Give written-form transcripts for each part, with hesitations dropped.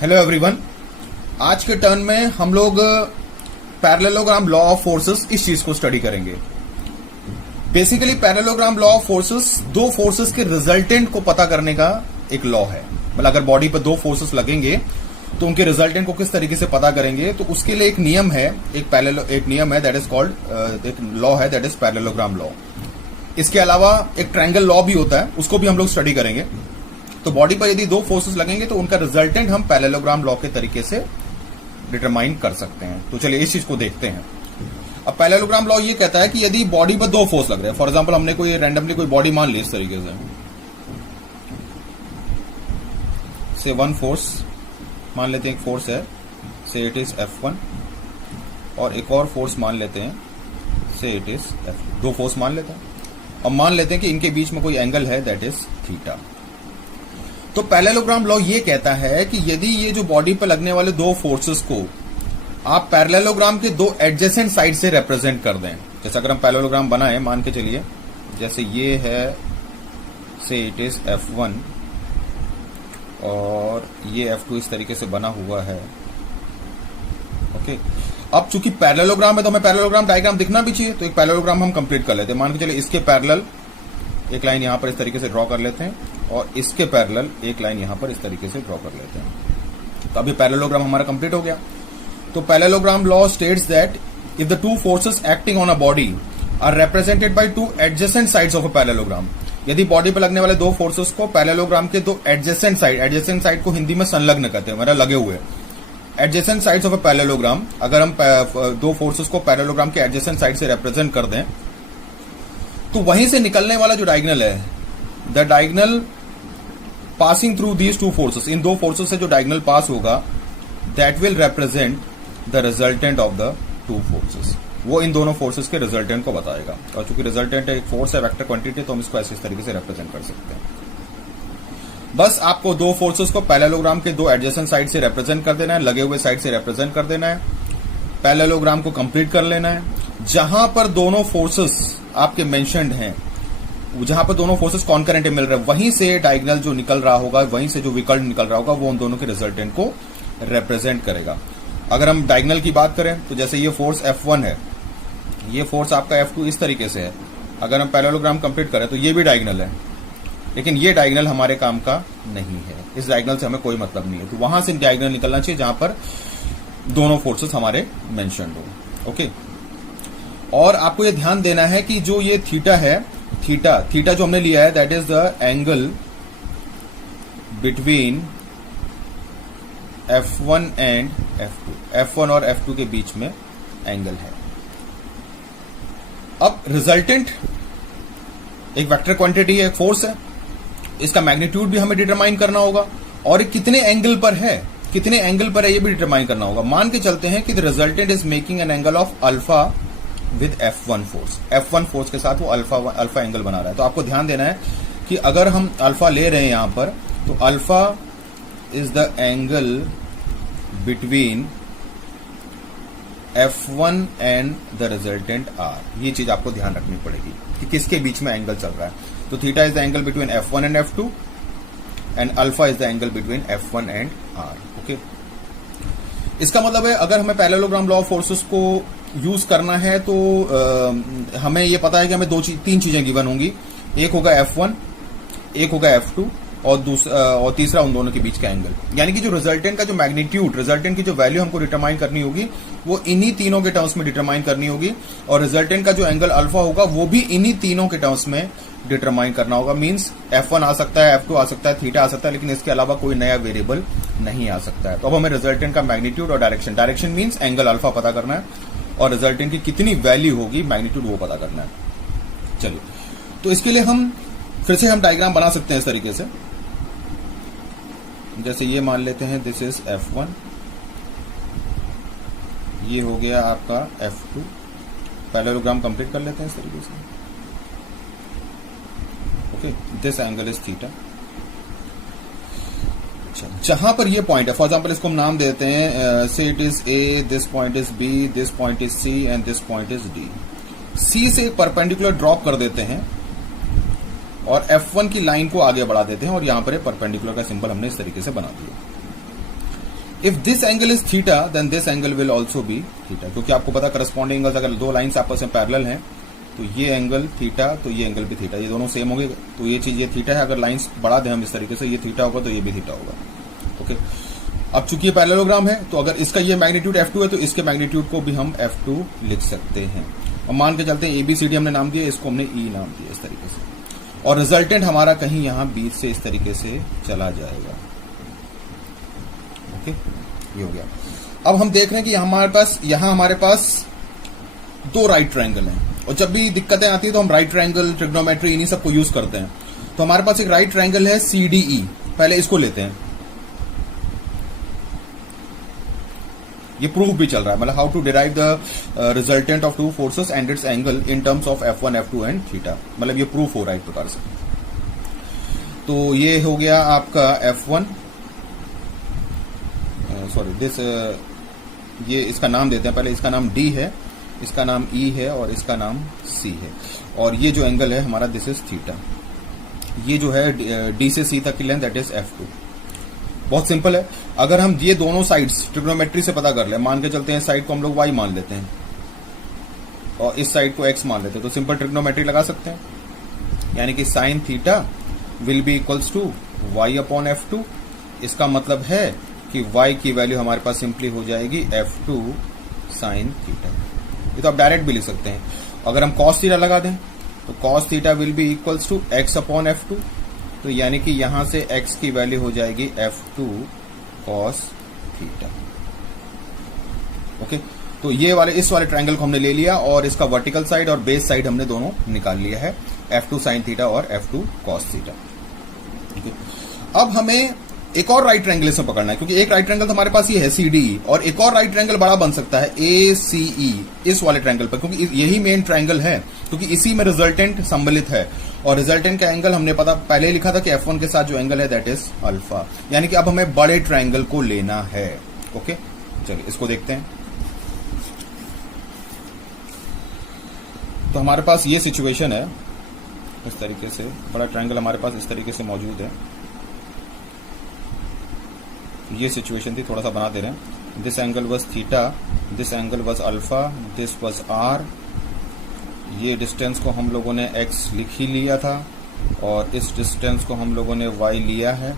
Hello everyone. आज के turn में हम लोग पैरेललोग्राम लॉ ऑफ फोर्सेस इस चीज को स्टडी करेंगे। Basically parallelogram law of forces दो फोर्सेस के रिजल्टेंट को पता करने का एक लॉ है। मतलब अगर बॉडी पर दो फोर्सेस लगेंगे तो उनके रिजल्टेंट को किस तरीके से पता करेंगे, तो उसके लिए एक नियम है, एक नियम है दैट इज कॉल्ड, एक लॉ है दैट इज पैरेललोग्राम लॉ। इसके अलावा एक ट्रायंगल लॉ भी होता है, उसको भी हम लोग स्टडी करेंगे। तो बॉडी पर यदि दो फोर्सेस लगेंगे तो उनका रिजल्टेंट हम पैरेललोग्राम लॉ के तरीके से डिटरमाइन कर सकते हैं। तो चलिए इस चीज को देखते हैं। अब पैरेललोग्राम लॉ ये कहता है कि यदि बॉडी पर दो फोर्स लग रहे हैं, फॉर एग्जांपल हमने कोई रैंडमली कोई बॉडी मान ली इस तरीके से वन फोर्स मान लेते हैं, एक फोर्स है से इट इज F1 और एक और फोर्स मान लेते हैं से इट इज F2। दो फोर्स मान लेते हैं और मान लेते हैं कि इनके बीच में कोई एंगल है दैट इज थीटा। तो पैरेललोग्राम लॉ ये कहता है कि यदि ये जो बॉडी पर लगने वाले दो फोर्सेस को आप पैरेललोग्राम के दो एडजेसेंट साइड से रिप्रेजेंट कर दें, जैसे अगर हम पैरेललोग्राम बनाए, मान के चलिए जैसे ये है से इट इज F1 और ये F2 इस तरीके से बना हुआ है। ओके, अब चूंकि पैरेललोग्राम है तो हमें पैरेललोग्राम डायग्राम दिखना भी चाहिए, तो एक पैरेललोग्राम हम कंप्लीट कर लेते हैं। मान के चलिए इसके पैरेलल एक लाइन यहां पर इस तरीके से ड्रॉ कर लेते हैं और इसके पैरेलल एक लाइन यहां पर इस तरीके से ड्रॉ कर लेते हैं। तो अभी पैरेललोग्राम हमारा कंप्लीट हो गया। तो parallelogram law states that if the two forces acting on a body are represented by two adjacent sides of a parallelogram, यदि बॉडी पर लगने वाले दो फोर्सेस को पैरेललोग्राम के दो एडजेसेंट साइड को हिंदी में संलग्न कहते हैं, मतलब लगे हुए adjacent sides of a parallelogram, अगर हम दो फोर्सेस को पैरेललोग्राम के एडजेसेंट साइड से रिप्रेजेंट कर दें तो वहीं से निकलने वाला जो डायगोनल है, the diagonal passing through these two forces, इन दो फोर्सेस से जो डायगोनल पास होगा that will represent the resultant of the two forces. वो इन दोनों फोर्सेस के रिजल्टेंट को बताएगा। और चूंकि रिजल्टेंट एक फोर्स है, वेक्टर क्वांटिटी, तो हम इसको ऐसे इस तरीके से रिप्रेजेंट कर सकते हैं। बस आपको दो फोर्सेस को पैरेललोग्राम के दो एडजेसेंट साइड से रिप्रेजेंट कर देना है, लगे हुए साइड से रिप्रेजेंट कर देना है, पैरेललोग्राम को कंप्लीट कर लेना है। जहां पर दोनों फोर्सेस आपके मेंशन्ड हैं, जहां पर दोनों फोर्सेस कॉन्करेंट मिल रहे हैं, वहीं से डायगोनल जो निकल रहा होगा, वहीं से जो विकर्ण निकल रहा होगा, वो उन दोनों के रिजल्टेंट को रिप्रेजेंट करेगा। अगर हम डायगोनल की बात करें तो जैसे ये फोर्स F1 है, ये फोर्स आपका F2 इस तरीके से है। अगर हम पैरेललोग्राम कंप्लीट करें तो ये भी डायगोनल है, लेकिन ये डायगोनल हमारे काम का नहीं है, इस डायगोनल से हमें कोई मतलब नहीं है। तो वहां से डायगोनल निकलना चाहिए जहां पर दोनों फोर्सेस हमारे मेंशन्ड हो। ओके, और आपको ये ध्यान देना है कि जो ये थीटा है, थीटा जो हमने लिया है that is the angle between F1 and F2, F1 और F2 के बीच में एंगल है। अब रिजल्टेंट एक वेक्टर क्वांटिटी है, एक फोर्स है, इसका मैग्नीट्यूड भी हमें डिटरमाइन करना होगा और कितने एंगल पर है ये भी डिटरमाइन करना होगा। मान के चलते हैं कि the resultant is making an angle of alpha with F1 force के साथ वो अल्फा एंगल बना रहा है। तो आपको ध्यान देना है कि अगर हम अल्फा ले रहे हैं यहां पर, तो alpha is the angle between F1 and the resultant R। ये चीज आपको ध्यान रखनी पड़ेगी कि किसके बीच में एंगल चल रहा है। तो theta is the angle between F1 and F2 and alpha is the angle between F1 and R। Okay, इसका मतलब है अगर हमें पैरेललोग्राम लॉ ऑफ फोर्सेस को यूज करना है तो हमें ये पता है कि हमें तीन चीजें गिवन होंगी। एक होगा F1, एक होगा F2 और तीसरा उन दोनों के बीच का एंगल। यानी कि जो रिजल्टेंट का जो मैग्नीट्यूड, रिजल्टेंट की जो वैल्यू हमको डिटरमाइन करनी होगी वो इन्हीं तीनों के टर्म्स में डिटरमाइन करनी होगी, और रिजल्टेंट का जो एंगल अल्फा होगा वो भी इन्हीं तीनों के टर्म्स में डिटरमाइन करना होगा। मींस F1 आ सकता है, F2 आ सकता है, थीटा आ सकता है, लेकिन इसके अलावा कोई नया वेरिएबल नहीं आ सकता है। तो अब हमें रिजल्टेंट का मैग्नीट्यूड और डायरेक्शन मींस एंगल अल्फा पता करना है और रिजल्टेंट की कितनी वैल्यू होगी, मैग्नीट्यूड, वो पता करना है। चलिए, तो इसके लिए हम फिर से हम डायग्राम बना सकते हैं इस तरीके से। जैसे ये मान लेते हैं दिस इज F1, ये हो गया आपका F2। पैरेललोग्राम कंप्लीट कर लेते हैं इस तरीके से। Okay, this angle is theta. जहां पर ये पॉइंट है, फॉर एग्जांपल इसको हम नाम देते हैं, से it is A, this point is B, this point is C and this point is D। C से एक परपेंडिकुलर ड्रॉप कर देते हैं और F1 की लाइन को आगे बढ़ा देते हैं और यहां पर परपेंडिकुलर का सिंबल हमने इस तरीके से बना दिया। If this angle is theta then this angle will also be theta, क्योंकि आपको पता करस्पॉन्डिंग एंगल्स अगर दो लाइन्स आपस में पैरेलल हैं तो ये एंगल थीटा तो ये एंगल भी थीटा, ये दोनों सेम होंगे, तो ये चीज ये थीटा है। अगर लाइंस बढ़ा दें हम इस तरीके से, ये थीटा होगा तो ये भी थीटा होगा। ओके, अब चूंकि ये पैरेललोग्राम है तो अगर इसका ये मैग्नीट्यूड F2 है तो इसके मैग्नीट्यूड को भी हम F2 लिख सकते हैं। और मान के चलते हैं ABCD हमने नाम दिया, इसको हमने E नाम दिया इस तरीके से, और रिजल्टेंट हमारा कहीं यहां बीच से इस तरीके से चला जाएगा। ओके, ये हो गया। अब हम देख रहे हैं कि यहां हमारे पास दो राइट ट्रायंगल हैं, और जब भी दिक्कतें आती है तो हम राइट ट्रायंगल, ट्रिग्नोमेट्री, इन्हीं सबको यूज करते हैं। तो हमारे पास एक राइट ट्रायंगल है CDE, पहले इसको लेते हैं। ये प्रूफ भी चल रहा है, मतलब how to derive the resultant of two forces and its angle in terms of F1, F2 and theta, मतलब ये प्रूफ हो रहा है एक प्रकार से। तो ये हो गया आपका F1, सॉरी दिस, ये इसका नाम देते हैं, पहले इसका नाम D है, इसका नाम E है और इसका नाम C है, और ये जो एंगल है हमारा दिस इज थीटा। ये जो है D से C तक की लेंथ दैट इज F2। बहुत सिंपल है, अगर हम ये दोनों साइड्स ट्रिग्नोमेट्री से पता कर ले, मान के चलते हैं साइड को हम लोग y मान लेते हैं और इस साइड को x मान लेते हैं, तो सिंपल ट्रिग्नोमेट्री लगा सकते हैं, यानी कि sine theta will be equals to y upon F2। इसका मतलब है कि y की वैल्यू हमारे पास सिंपली हो जाएगी F2 साइन थीटा। ये तो आप डायरेक्ट भी लिख सकते हैं। अगर हम cos थीटा लगा दें तो cos theta will be equals to x upon F2, तो यानी कि यहां से x की वैल्यू हो जाएगी F2 cos थीटा। ओके, तो ये वाले इस वाले ट्रायंगल को हमने ले लिया और इसका वर्टिकल साइड और बेस साइड हमने दोनों निकाल लिया है, F2 साइन थीटा और F2 cos थीटा। ओके, अब हमें एक और राइट ट्रायंगल इसमें पकड़ना है, क्योंकि एक राइट ट्रायंगल तो हमारे पास ये है CDE, और एक और राइट ट्रायंगल बड़ा बन सकता है ACE इस वाले ट्रायंगल पर, क्योंकि यही मेन ट्रायंगल है, क्योंकि इसी में रिजल्टेंट सम्मिलित है, और रिजल्टेंट का एंगल हमने पहले ही लिखा था कि F1 के साथ जो एंगल है दैट इज अल्फा, यानी कि अब हमें बड़े ट्रायंगल को लेना है। ओके, चलिए इसको देखते हैं। तो हमारे पास ये सिचुएशन है इस तरीके से, बड़ा ट्रायंगल हमारे पास इस तरीके से मौजूद है। ये सिचुएशन थी, थोड़ा सा बना दे रहे हैं। This angle was theta, this angle was alpha, this was R. ये डिस्टेंस को हम लोगों ने x लिख ही लिया था, और इस डिस्टेंस को हम लोगों ने y लिया है,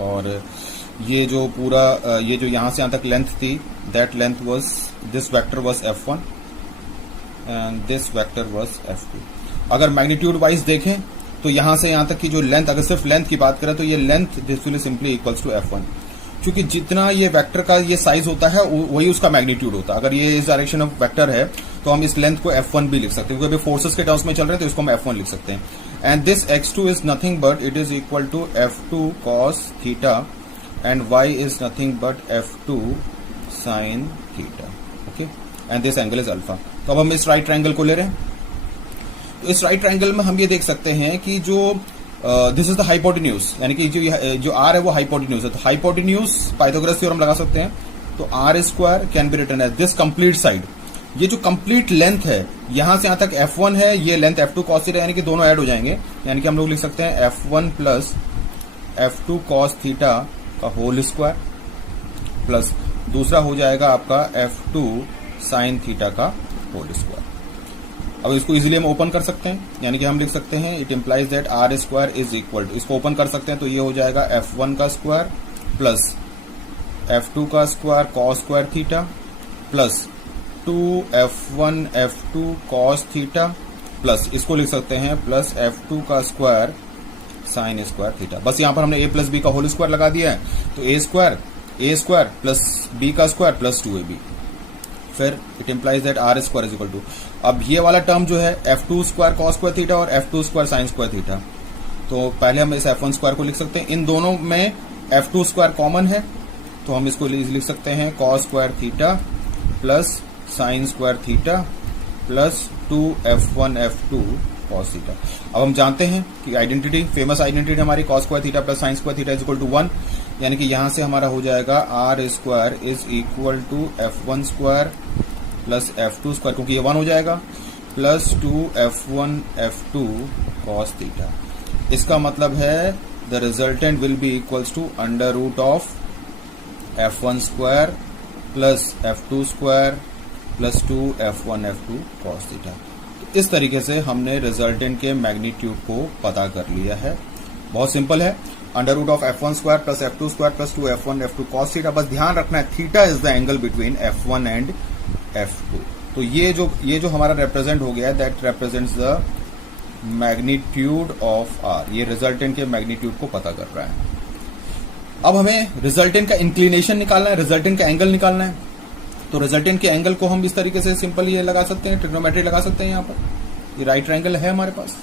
और ये जो पूरा ये जो यहां से यहां तक लेंथ थी that length was, this vector was F1 and this vector was F2। अगर मैग्नीट्यूड वाइज देखें तो यहां से यहां तक की जो लेंथ, अगर सिर्फ लेंथ की बात करें तो ये length this will simply equals to F1, क्योंकि जितना ये वेक्टर का ये साइज होता है वही उसका मैग्नीट्यूड होता है। अगर ये इस डायरेक्शन ऑफ वेक्टर है तो हम इस लेंथ को F1 भी लिख सकते हैं, क्योंकि अभी फोर्सेस के टर्म्स में चल रहे हैं तो इसको हम F1 लिख सकते हैं। And this x2 is nothing but it is equal to F2 cos theta and y is nothing but F2 sin theta. Okay, and this angle is alpha. तो अब हम इस राइट ट्रायंगल को ले रहे हैं, तो इस राइट ट्रायंगल में हम ये देख सकते हैं कि जो दिस इज द हाइपोटेन्यूज, यानी कि जो r है वो हाइपोटेन्यूज है, तो हाइपोटेन्यूज पाइथागोरस थ्योरम लगा सकते हैं। तो r square can be written as this complete side, ये जो कंप्लीट लेंथ है यहां से यहां तक F1 है, ये लेंथ F2 cos थीटा, यानी कि दोनों ऐड हो जाएंगे, यानी कि हम लोग लिख सकते हैं F1 plus F2 cos theta का होल स्क्वायर, प्लस दूसरा हो जाएगा आपका F2 sin थीटा का होल स्क्वायर। अब इसको इजीली हम ओपन कर सकते हैं, यानी कि हम लिख सकते हैं it implies that r square is equal to, इसको ओपन कर सकते हैं तो ये हो जाएगा F1 का स्क्वायर प्लस F2 का square cos square theta plus 2F1 F2 cos theta, plus इसको लिख सकते हैं प्लस F2 का स्क्वायर साइन स्क्वायर थीटा। बस यहां पर हमने a प्लस बी का होल स्क्वायर लगा दिया है, तो a स्क्वायर प्लस b का स्क्वायर प्लस 2ab, फिर it implies that r square is equal to, अब ये वाला टर्म जो है F2 square cos square theta और F2 square sine square theta, तो पहले हम इस F1 स्क्वायर को लिख सकते हैं, इन दोनों में F2 स्क्वायर कॉमन है तो हम इसको लिख सकते हैं cos square theta plus sine square theta plus 2F1 F2 cos theta. अब हम जानते हैं कि आइडेंटिटी, फेमस आइडेंटिटी हमारी cos square theta plus sine square theta is equal to 1, यानी कि यहां से हमारा हो जाएगा r square is equal to F1 square plus F2 square, क्योंकि ये 1 हो जाएगा, plus 2F1 F2 cos theta. इसका मतलब है the resultant will be equals to under root of f1 square plus f2 square plus 2 f1 f2 cos theta. इस तरीके से हमने रिजल्टेंट के मैग्नीट्यूड को पता कर लिया है। बहुत सिंपल है, under root of f1 square plus f2 square plus 2 f1 f2 cos theta. बस ध्यान रखना है theta is the angle between f1 and f2। तो ये जो हमारा रिप्रेजेंट हो गया है, that represents the magnitude of r। ये रिजल्टेंट के मैग्नीट्यूड को पता कर रहा है। अब हमें रिजल्टेंट का इंक्लिनेशन निकालना है, रिजल्टेंट का एंगल निकालना है। तो रिजल्टेंट के एंगल को हम इस तरीके से सिंपल ये लगा सकते हैं, ट्रिग्नोमेट्री लगा सकते हैं। यहाँ पर ये राइट ट्रायंगल है हमारे पास,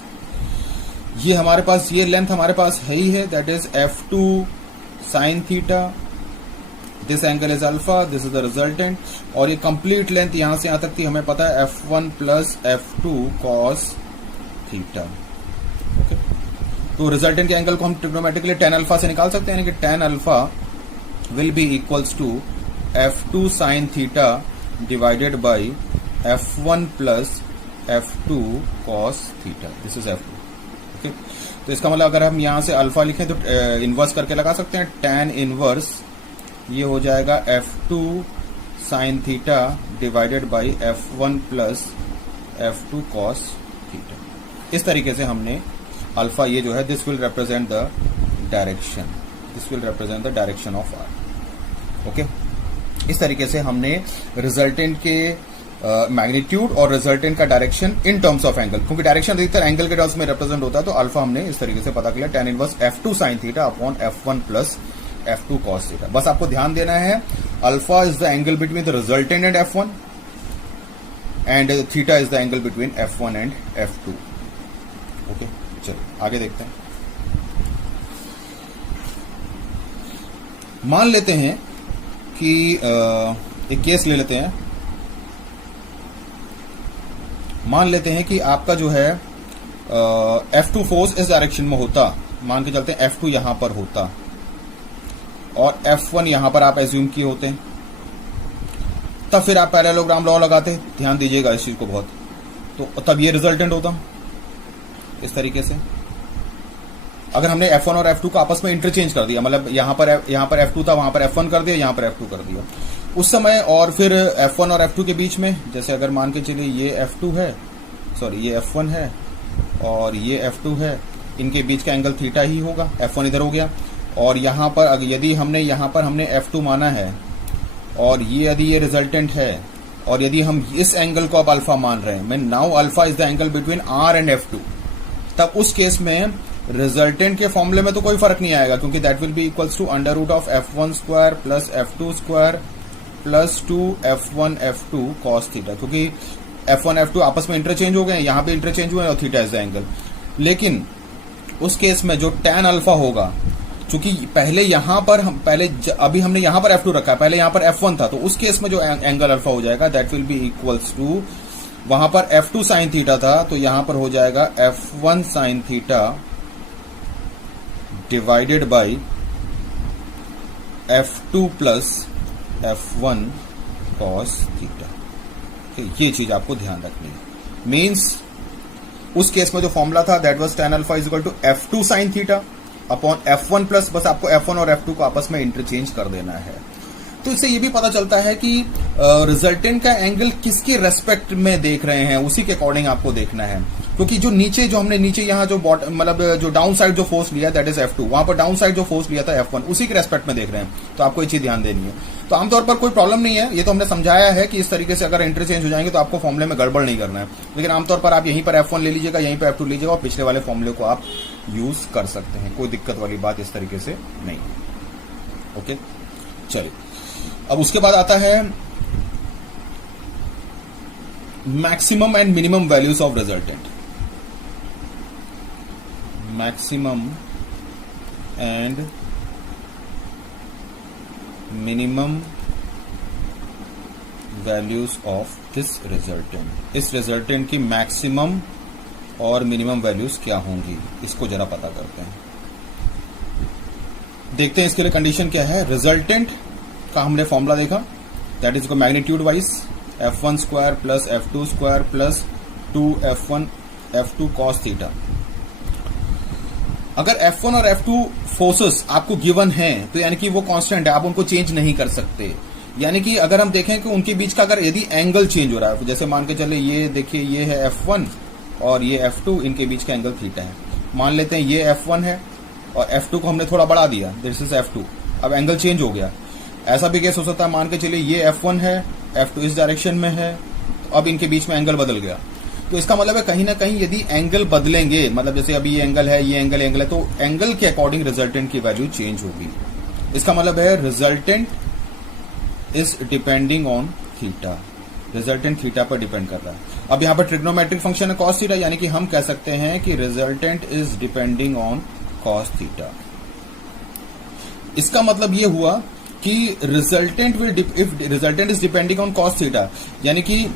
ये हमारे पास ये लेंथ हमारे पास है ही है, that is f2 sin theta, this angle is alpha, this is the resultant. और ये कंप्लीट लेंथ यहां से यहां तक थी, हमें पता है f1 plus f2 cos theta. Okay, तो रिजल्टेंट के एंगल को हम ट्रिग्नोमेट्रिकली tan अल्फा से निकाल सकते हैं, यानी कि tan alpha will be equals to f2 sin theta divided by f1 plus f2 cos theta, this is f2। Okay, तो इसका मतलब अगर हम यहां से अल्फा लिखें तो इनवर्स करके लगा सकते हैं, tan इनवर्स ये हो जाएगा f2 sin theta divided by f1 plus f2 cos theta. इस तरीके से हमने अल्फा ये जो है, this will represent the direction, this will represent the direction of R. Okay, इस तरीके से हमने रिजल्टेंट के मैग्नीट्यूड और रिजल्टेंट का direction in terms of angle, क्योंकि डायरेक्शन अधिकतर एंगल के टर्म्स में रिप्रेजेंट होता है, तो अल्फा हमने इस तरीके से पता किया, tan inverse f2 sin theta upon f1 plus f2 cos theta. बस आपको ध्यान देना है, alpha is the angle between the resultant and f1 and theta is the angle between f1 and f2। Okay, चलिए आगे देखते हैं। मान लेते हैं कि एक केस ले लेते हैं, मान लेते हैं कि आपका जो है F2 फोर्स इस डायरेक्शन में होता, मान के चलते हैं F2 यहां पर होता और F1 यहां पर आप एज्यूम किए होते हैं, तब फिर आप पैरेललोग्राम लॉ लगाते, ध्यान दीजिएगा इस चीज को बहुत, तो तब ये रिजल्टेंट होता इस तरीके से। अगर हमने F1 और F2 को आपस में इंटरचेंज कर दिया, मतलब यहां पर F2 था, वहां पर F1 कर दिया, यहां पर F2 कर दिया उस समय, और फिर F1 और F2 के बीच में, जैसे अगर मान के चलिए ये F2 है, सॉरी ये F1 है और ये F2 है, इनके बीच का एंगल थीटा ही होगा, F1 इधर हो गया। और यहां पर यदि हमने यहां पर हमने F2 माना है और ये यदि ये रिजल्टेंट है, और यदि हम इस एंगल को अब अल्फा मान रहे हैं, now alpha is the angle between R and F2, तब उस केस में रिजल्टेंट के फॉर्मूले में तो कोई फर्क नहीं आएगा, क्योंकि that will be equals to under root of f1 square plus f2 square plus 2 f1 f2 cos theta, क्योंकि f1 f2 आपस में इंटरचेंज हो गए, यहां पे इंटरचेंज हुए और थीटा इज द एंगल। लेकिन उस केस में जो tan अल्फा होगा, चूंकि पहले यहां पर अभी हमने यहां पर f2 रखा है, पहले यहां पर f1 था, तो उस केस में जो एंगल अल्फा हो जाएगा that will be equals to, वहां पर f2 sin थीटा था तो यहां पर हो जाएगा f1 sin theta divided by f2 plus f1 cos theta. ये चीज आपको ध्यान रखनी है। मीन्स उस केस में जो फॉर्मूला था that was tan alpha is equal to f2 sin theta upon f1 plus, बस आपको f1 और f2 को आपस में इंटरचेंज कर देना है। तो इससे ये भी पता चलता है कि रिजल्टेंट का एंगल किसके रेस्पेक्ट में देख रहे हैं, उसी के अकॉर्डिंग आपको देखना है, क्योंकि जो हमने नीचे यहाँ जो मतलब जो डाउन साइड जो फोर्स लिया दैट इज F2, वहां पर डाउन साइड जो फोर्स लिया था F1, उसी के रेस्पेक्ट में देख रहे हैं, तो आपको ये चीज ध्यान देनी है। तो आमतौर पर कोई प्रॉब्लम नहीं है, ये तो हमने समझाया है कि इस तरीके से अगर इंटरचेंज हो जाएंगे तो आपको फॉर्मुले में गड़बड़ नहीं करना है, लेकिन आमतौर पर आप यहीं पर F1 ले लीजिएगा, यहीं पर F2 लीजिएगा और पिछले वाले फॉर्मुले को आप यूज कर सकते हैं, कोई दिक्कत वाली बात इस तरीके से नहीं। ओके, चलिए अब उसके बाद आता है maximum and minimum values of resultant. Maximum and minimum values of this resultant. इस रिजल्टेंट की मैक्सिमम और मिनिमम वैल्यूज क्या होंगी, इसको जरा पता करते हैं। देखते हैं इसके लिए कंडीशन क्या है। रिजल्टेंट का हमने फॉर्मूला देखा, that is magnitude wise f1 square plus f2 square plus 2 f1 f2 cos theta. अगर F1 और F2 फोर्सेस आपको गिवन हैं तो यानी कि वो कांस्टेंट है, आप उनको चेंज नहीं कर सकते। यानी कि अगर हम देखें कि उनके बीच का अगर यदि एंगल चेंज हो रहा है, जैसे मान के चले ये देखिए ये है F1 और ये F2, इनके बीच का एंगल थीटा है। मान लेते हैं ये F1 है और F2 को हमने थोड़ा बढ़ा दिया, दिस इज F2, अब एंगल चेंज हो गया। ऐसा भी केस हो सकता है, मान के चलिए ये F1 है, F2 इस डायरेक्शन में है, अब इनके बीच में एंगल बदल गया। तो इसका मतलब है कहीं ना कहीं यदि एंगल बदलेंगे, मतलब जैसे अभी ये एंगल है, ये एंगल है, तो एंगल के अकॉर्डिंग रिजल्टेंट की वैल्यू चेंज होगी। इसका मतलब है resultant is depending on theta, resultant theta पर डिपेंड कर रहा है। अब यहाँ पर ट्रिग्नोमेट्रिक फंक्शन है कॉस थीटा, यानी कि हम कह सकते हैं कि resultant is depending on cos theta. इसका मतलब ये हुआ कि resultant will if resultant is depending on cos theta, यानी कि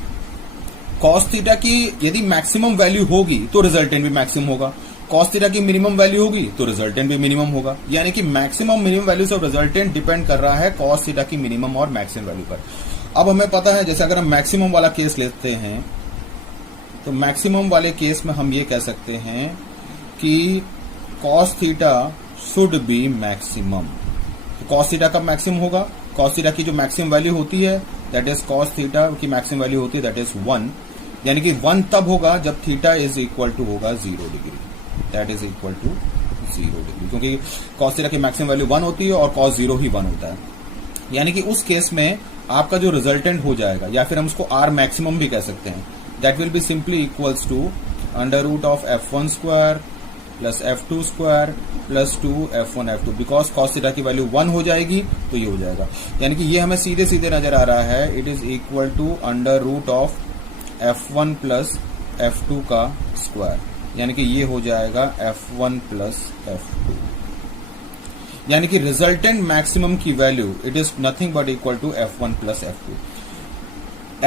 कॉस थीटा की यदि मैक्सिमम वैल्यू होगी तो रिजल्टेंट भी मैक्सिमम होगा, कॉस थीटा की मिनिमम वैल्यू होगी तो रिजल्टेंट भी मिनिमम होगा। यानी कि maximum minimum values of resultant depend कर रहा है कॉस थीटा की मिनिमम और मैक्सिमम वैल्यू पर। अब हमें पता है, जैसे अगर हम मैक्सिमम वाला केस लेते हैं तो मैक्सिमम वाले केस में हम ये कह सकते हैं कि cos theta should be maximum. Cos theta कब मैक्सिमम होगा? कॉस थीटा की जो मैक्सिमम वैल्यू होती है दैट इज कॉस थीटा की मैक्सिमम वैल्यू होती है दैट इज 1, यानी कि 1 तब होगा जब थीटा इज इक्वल टू होगा 0 degree, that is equal to 0 degree, क्योंकि कॉस थीटा की मैक्सिमम वैल्यू 1 होती है और कॉस 0 ही 1 होता है। यानी कि उस केस में आपका जो रिजल्टेंट हो जाएगा, या फिर हम उसको आर मैक्सिमम भी कह सकते हैं, that will be simply equals to under root of f1 square plus f2 square plus 2 f1 f2, because cos theta की वैल्यू 1 हो जाएगी तो ये हो जाएगा। यानी कि ये हमें सीधे सीधे नजर आ रहा है, it is equal to under root of f1 plus f2 का स्क्वायर, यानी कि ये हो जाएगा f1 प्लस f2। यानी कि रिजल्टेंट मैक्सिमम की value it is nothing but equal to f1 plus f2।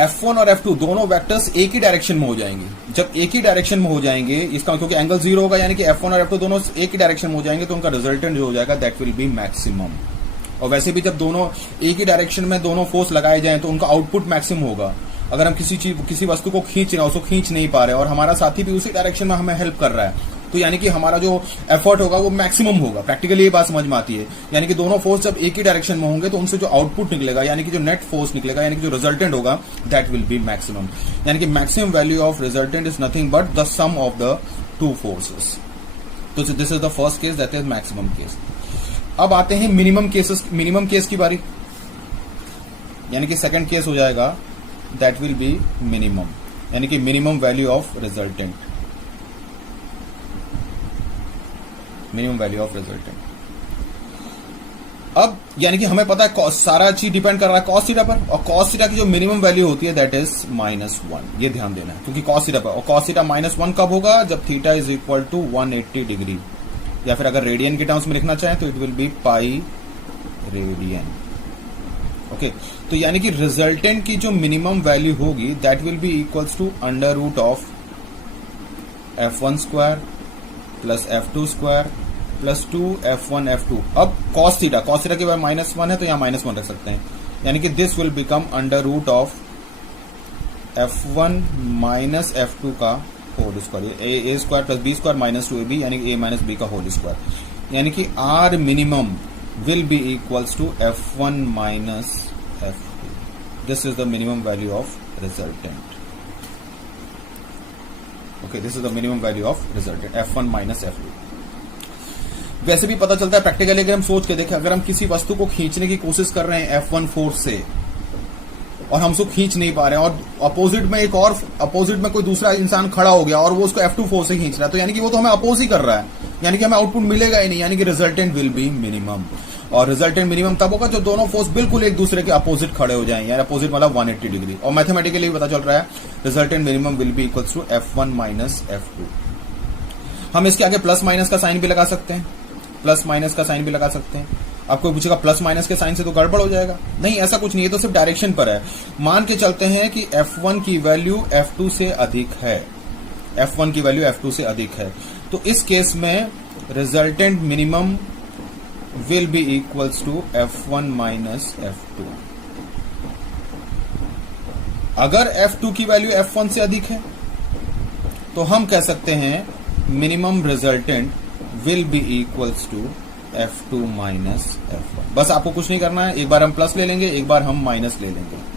f1 और f2 दोनों वेक्टर्स एक ही डायरेक्शन में हो जाएंगे। जब एक ही डायरेक्शन में हो जाएंगे, इसका क्योंकि एंगल 0 होगा, यानी कि f1 और f2 दोनों एक ही डायरेक्शन में हो जाएंगे, तो उनका रिजल्टेंट जो हो जाएगा दैट विल बी मैक्सिमम। और वैसे भी जब दोनों एक ही डायरेक्शन में दोनों फोर्स लगाए जाएं तो उनका आउटपुट मैक्सिमम होगा। अगर हम किसी वस्तु को खींच रहे हैं, उसको खींच नहीं पा रहे और हमारा साथी भी उसी डायरेक्शन में हमें हेल्प कर रहा है, तो यानी कि हमारा जो एफर्ट होगा वो मैक्सिमम होगा। प्रैक्टिकली ये बात समझ में आती है। यानी कि दोनों फोर्स जब एक ही डायरेक्शन में होंगे तो उनसे जो आउटपुट निकलेगा, यानी कि जो नेट फोर्स निकलेगा, यानी कि जो रिजल्टेंट होगा दैट विल बी मैक्सिमम। यानी कि maximum value of resultant is nothing but the sum of the two forces. तो this is the first case, that is maximum case. अब आते हैं मिनिमम केस की बारी, यानी कि सेकंड केस हो जाएगा दैट विल बी मिनिमम, यानी कि minimum value of resultant, minimum value of resultant. अब यानी कि हमें पता है सारा चीज डिपेंड कर रहा है कॉस थीटा पर, और कॉस थीटा की जो मिनिमम वैल्यू होती है दैट इज -1, ये ध्यान देना है, क्योंकि कॉस थीटा पर, और कॉस थीटा -1 कब होगा? जब theta is equal to 180 degree, या फिर अगर रेडियन के टर्म्स में लिखना चाहें तो it will be pi radian. Okay, तो यानी कि रिजल्टेंट की जो मिनिमम वैल्यू होगी that will be equals to under root of f1 square plus f2 square plus 2 f1 f2। अब कॉस थीटा की वैल्यू -1 है तो यहां -1 रख सकते हैं, यानी कि this will become under root of f1 minus f2 का whole square, a square plus b square minus 2ab, यानी कि a माइनस b का होल स्क्वायर, यानी कि r minimum will be equals to f1 minus f2. This is the minimum value of resultant. Okay, this is the minimum value of resultant, f1 minus f2. वैसे भी पता चलता है practically, अगर हम सोच के देखें, अगर हम किसी वस्तु को खींचने की कोशिश कर रहे हैं f1 फोर्स से और हम उसको खींच नहीं पा रहे हैं, और अपोजिट में कोई दूसरा इंसान खड़ा हो गया और वो उसको f2 फोर्स से खींच रहा है, तो यानी कि वो तो हमें अपोज ही कर रहा है, यानी कि हमें आउटपुट मिलेगा ही नहीं, यानी कि रिजल्टेंट विल बी मिनिमम। और रिजल्टेंट मिनिमम तब होगा जब दोनों फोर्स बिल्कुल एक दूसरे के अपोजिट खड़े हो जाएं, यानी अपोजिट मतलब 180 डिग्री। और मैथमेटिकली पता चल रहा है resultant minimum will be equals to f1 minus f2। हम इसके आगे प्लस माइनस का साइन भी लगा सकते हैं, प्लस माइनस का साइन भी लगा सकते हैं। आपको पूछेगा प्लस माइनस के साइन से तो गड़बड़ हो जाएगा, नहीं ऐसा कुछ नहीं है, तो सिर्फ डायरेक्शन पर है। मान के चलते हैं कि f1 की वैल्यू f2 से अधिक है, f1 की वैल्यू f2 से अधिक है, तो इस केस में resultant minimum will be equals to f1 minus f2। अगर f2 की वैल्यू f1 से अधिक है तो हम कह सकते हैं minimum resultant will be equals to F2 minus F1। बस आपको कुछ नहीं करना है, एक बार हम प्लस ले लेंगे, एक बार हम माइनस ले लेंगे।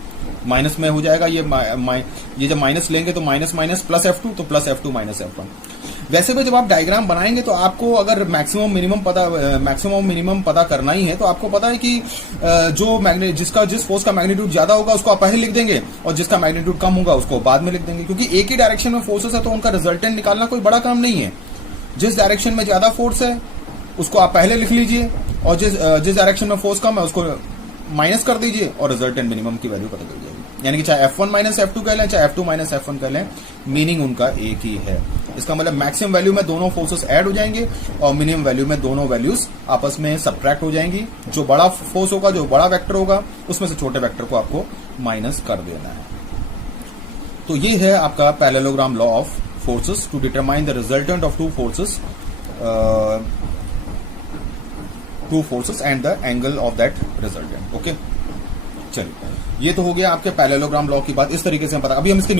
माइनस में हो जाएगा ये जब माइनस लेंगे तो माइनस माइनस प्लस F2, तो प्लस F2 माइनस F1। वैसे भी जब आप डायग्राम बनाएंगे तो आपको अगर मैक्सिमम मिनिमम पता करना ही है तो आपको पता है कि जिस फोर्स का मैग्नीट्यूड ज्यादा होगा उसको आप पहले लिख देंगे और जिसका मैग्नीट्यूड कम होगा उसको बाद में लिख देंगे, क्योंकि एक ही डायरेक्शन में फोर्सेस है तो उनका रिजल्टेंट निकालना कोई बड़ा काम नहीं है। जिस डायरेक्शन में ज्यादा फोर्स है उसको आप पहले लिख लीजिए और जिस डायरेक्शन में फोर्स कम है उसको माइनस कर दीजिए और रिजल्टेंट मिनिमम की वैल्यू पता चल जाएगी। यानी कि चाहे F1 माइनस F2 कह लें, चाहे F2 माइनस F1 कह लें, मीनिंग उनका एक ही है। इसका मतलब मैक्सिमम वैल्यू में दोनों फोर्सेस ऐड हो जाएंगे और मिनिमम वैल्यू में दोनों वैल्यूज आपस में सब्ट्रैक्ट हो जाएंगी। जो बड़ा फोर्स होगा, जो बड़ा वेक्टर होगा, उसमें से छोटे वेक्टर को आपको माइनस कर देना है। तो ये है आपका parallelogram law of forces to determine the resultant of two forces and the angle of that resultant. Okay, चलिए, ये तो हो गया आपके पैरेललोग्राम लॉ की बात। इस तरीके से हम पता, अभी हम इसके